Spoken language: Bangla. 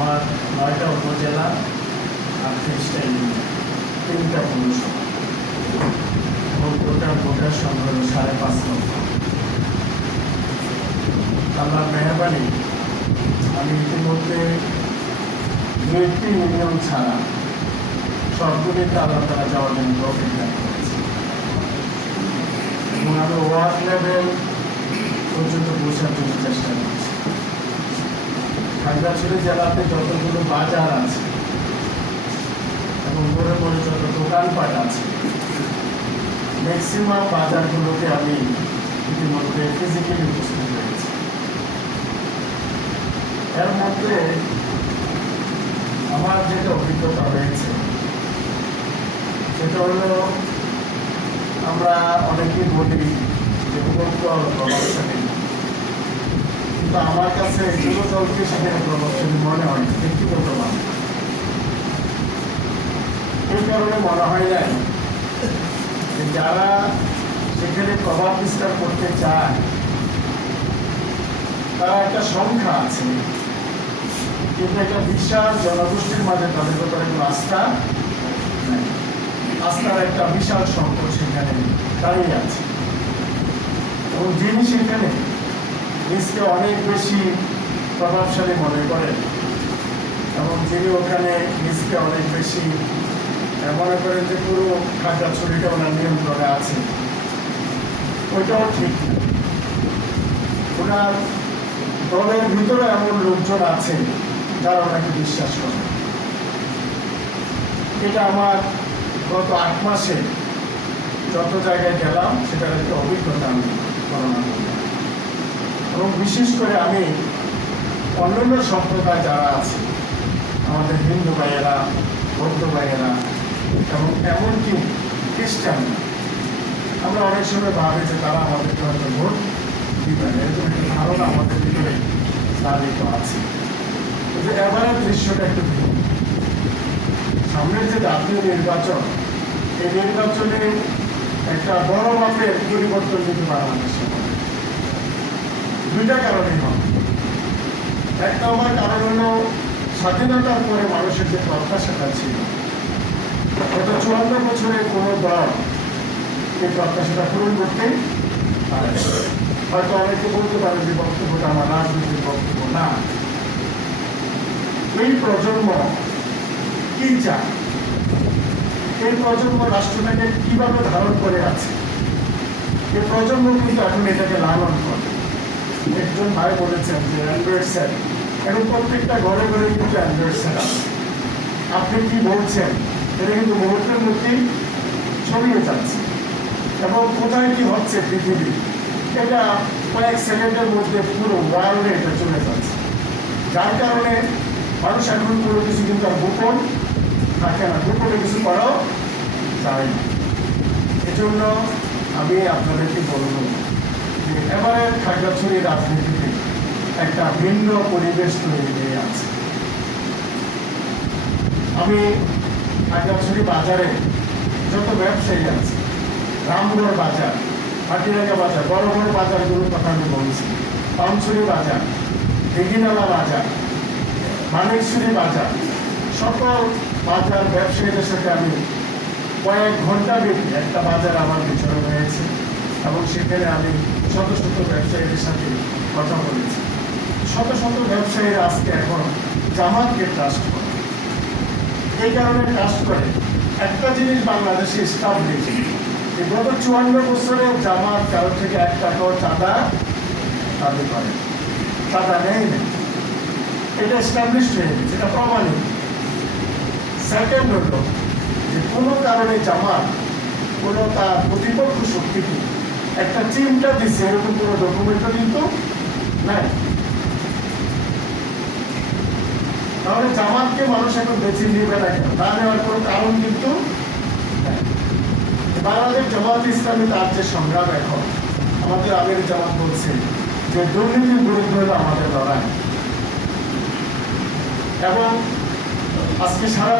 আমার নয়টা উপজেলা আটত্রিশটা ইউনিয়ন। তিনটা পৌরসভা। এবং টোটাল ভোটার সংগ্রহ সাড়ে পাঁচ লক্ষ। আল্লাহ মেহরবানি, আমি ইতিমধ্যে দু একটি ইউনিয়ন ছাড়া সবগুলিতে আল্লাহ তারা যাওয়ার জন্য প্রফিট দান এবং আমি ওয়ার্ড লেভেল পর্যন্ত পৌঁছার জন্য চেষ্টা করছি। খাগড়াছড়ি জেলাতে যতগুলো বাজার আছে, এবং বড় বড় যত দোকানপাট আছে ম্যাক্সিমাম বাজারগুলোতে আমি ইতিমধ্যে ফিজিক্যালি উপস্থিত হয়েছি এর মধ্যে আমার যেটা অভিজ্ঞতা হয়েছে সেটা হলো আমরা অনেকেই বলি যে উপকূল প্রভাবশালী কিন্তু আমার কাছে এগুলো দলকে সেখানে প্রভাবশালী মনে হয় ব্যক্তিগতভাবে এই কারণে মনে হয় নাই যে যারা সেখানে প্রভাব বিস্তার করতে চায়, তারা একটা সংখ্যা আছে। কিন্তু একটা বিশাল জনগোষ্ঠীর মাঝে তাদের ব্যাপারে কোনো আস্থা আস্থার একটা বিশাল সংকট সেখানে দাঁড়িয়ে আছে। এবং যিনি সেখানে নিজকে অনেক বেশি প্রভাবশালী মনে করেন। এবং তিনি ওখানে নিজকে অনেক বেশি মনে করেন যে পুরো খাদ্যা ছড়িটা ওনার নিয়ন্ত্রণে আছে। ওইটাও ঠিক। ওনার দলের ভিতরে এমন লোকজন আছে যারা ওনাকে বিশ্বাস করে। এটা আমার গত আট মাসে যত জায়গায় গেলাম, সেটার একটা অভিজ্ঞতা আমি বর্ণনা করলাম। এবং বিশেষ করে আমি অন্যান্য সম্প্রদায় যারা আছে, আমাদের হিন্দু ভাইয়েরা, বৌদ্ধ ভাইয়েরা এবং এমনকি খ্রিস্টান, আমরা অনেক সময় ভাবি যে তারা আমাদেরকে হয়তো ভোট দিবেন এরকম একটা ধারণা আমাদের ভিতরে দাঁড়িয়ে আছে। কিন্তু এবারের দৃশ্যটা একটু ভিন্ন। সামনের যে জাতীয় নির্বাচন, এই নির্বাচনে একটা বড় মাপের পরিবর্তন কিন্তু বাংলাদেশে। দুইটা কারণে হবে এক নম্বর কারণ হলো স্বাধীনতার পরে মানুষের যে প্রত্যাশাটা ছিল, গত চুয়ান্ন বছরে কোনো দল এই প্রত্যাশাটা পূরণ করতে। হয়তো অনেকে বলতে পারে যে বক্তব্যটা আমার রাজনৈতিক বক্তব্য না। এই প্রজন্ম কি চায়? এই প্রজন্ম রাষ্ট্রটাকে কীভাবে ধারণ করে আছে? এই প্রজন্ম কিন্তু এখন এটাকে লালন করে। একজন ভাই বলেছেন যে অ্যান্ড্রয়েড এখন প্রত্যেকটা ঘরে ঘরে কিন্তু অ্যান্ড্রয়েড আছে। আপনি কি বলছেন? এটা কিন্তু মুহূর্তের মধ্যেই ছড়িয়ে যাচ্ছে। এবং কোথায় কি হচ্ছে পৃথিবী? এটা কয়েক সেকেন্ডের মধ্যে পুরো ওয়ার্ল্ডে এটা চলে যাচ্ছে। যার কারণে মানুষ এখন কোনো কিছু কিন্তু আর গোপন থাকে না। গোপনে কিছু করাও যায় না। এজন্য আমি আপনাদেরকে বলব যে এবারের খাগড়াছড়ি রাজনীতিতে একটা ভিন্ন পরিবেশ তৈরি হয়ে আছে। আমি খাগড়াছড়ি বাজারে যত ব্যবসায়ী আছে, রামগড় বাজার হাটিরাঙ্গা বাজার বড় বড় বাজারগুলোর কথা আমি বলছি পামছড়ি বাজার দিঘিনালা বাজার, মানিকছড়ি বাজার, সকল বাজার ব্যবসায়ীদের সাথে আমি কয়েক ঘণ্টা ব্যাপী একটা বাজার আমার পিছনে রয়েছে এবং সেখানে আমি শত শত ব্যবসায়ীদের সাথে কথা বলেছি। শত শত ব্যবসায়ীরা আজকে এখন জামাতকে ট্রাস্ট করে। এই কারণে ট্রাস্ট করে একটা জিনিস বাংলাদেশে স্টাবলিশ যে গত চুয়ান্ন বছরে জামাত কারোর থেকে এক টাকাও চাঁদা দাবি করে চাঁদা নেই না এটা এস্টাবলিশড হয়ে গেছে এটা প্রমাণিত। সেকেন্ড হলো যে কোনো কারণে জামাত কোনো তার প্রতিপক্ষ শক্তিকে একটা চিন্তা দিচ্ছে এরকম কোনো ডকুমেন্টও কিন্তু নাই। তাহলে জামাতকে মানুষ এখন বেছে নিবে না কেন? তা নেওয়ার কোনো কারণ কিন্তু বাংলাদেশ জামাত ইসলামী তার যে সংগ্রাম এখন, আমাদের আমির জামাত বলছে যে দুর্নীতির বিরুদ্ধে আমাদের লড়াই। এবং আজকে সারা